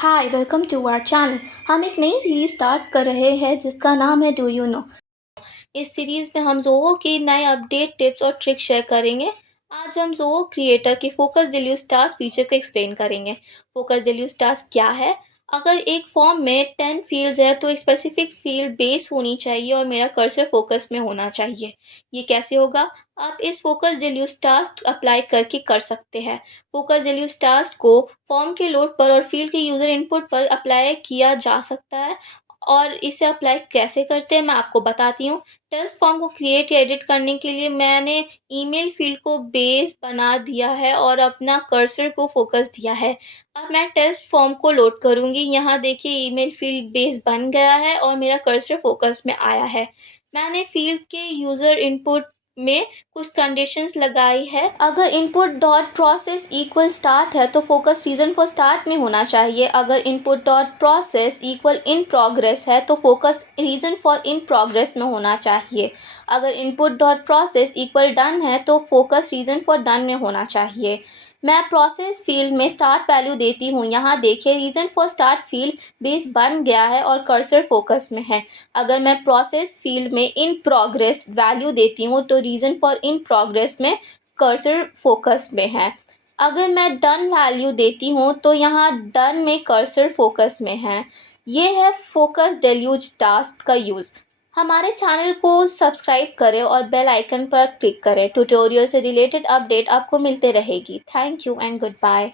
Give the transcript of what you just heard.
Hi welcome to our channel. हम एक नई सीरीज स्टार्ट कर रहे हैं जिसका नाम है डू यू नो। इस सीरीज में हम ज़ोहो की नए अपडेट टिप्स और ट्रिक्स शेयर करेंगे। आज हम ज़ोहो क्रिएटर की फोकस डिलीट टास्क फीचर को एक्सप्लेन करेंगे। फोकस डिलीट टास्क क्या है? अगर एक फॉर्म में 10 फील्ड्स है तो एक स्पेसिफिक फील्ड बेस होनी चाहिए और मेरा कर्सर फोकस में होना चाहिए। ये कैसे होगा? आप इस फोकस डिलीट टास्क अप्लाई करके कर सकते हैं। फोकस डिलीट टास्क को फॉर्म के लोड पर और फील्ड के यूज़र इनपुट पर अप्लाई किया जा सकता है। और इसे अप्लाई कैसे करते हैं मैं आपको बताती हूँ। टेस्ट फॉर्म को क्रिएट या एडिट करने के लिए मैंने ईमेल फील्ड को बेस बना दिया है और अपना कर्सर को फोकस दिया है। अब मैं टेस्ट फॉर्म को लोड करूँगी। यहाँ देखिए ईमेल फील्ड बेस बन गया है और मेरा कर्सर फोकस में आया है। मैंने फील्ड के यूज़र इनपुट में कुछ कंडीशंस लगाई है। अगर input dot process equal start है तो फोकस रीजन फॉर स्टार्ट में होना चाहिए। अगर input dot process equal in progress है तो focus region for in progress में होना चाहिए। अगर input dot process equal done है तो फोकस रीजन फॉर डन में होना चाहिए। मैं प्रोसेस फील्ड में स्टार्ट वैल्यू देती हूँ। यहाँ देखिए region for start field base बन गया है और कर्सर फोकस में है। अगर मैं प्रोसेस फील्ड में इन प्रोग्रेस वैल्यू देती हूँ तो रीजन फॉर इन प्रोग्रेस में कर्सर फोकस में है। अगर मैं डन वैल्यू देती हूँ तो यहाँ डन में कर्सर फोकस में है। ये है फोकस डिलीट टास्क का यूज़। हमारे चैनल को सब्सक्राइब करें और बेल आइकन पर क्लिक करें। ट्यूटोरियल से रिलेटेड अपडेट आपको मिलते रहेगी। Thank you and good bye.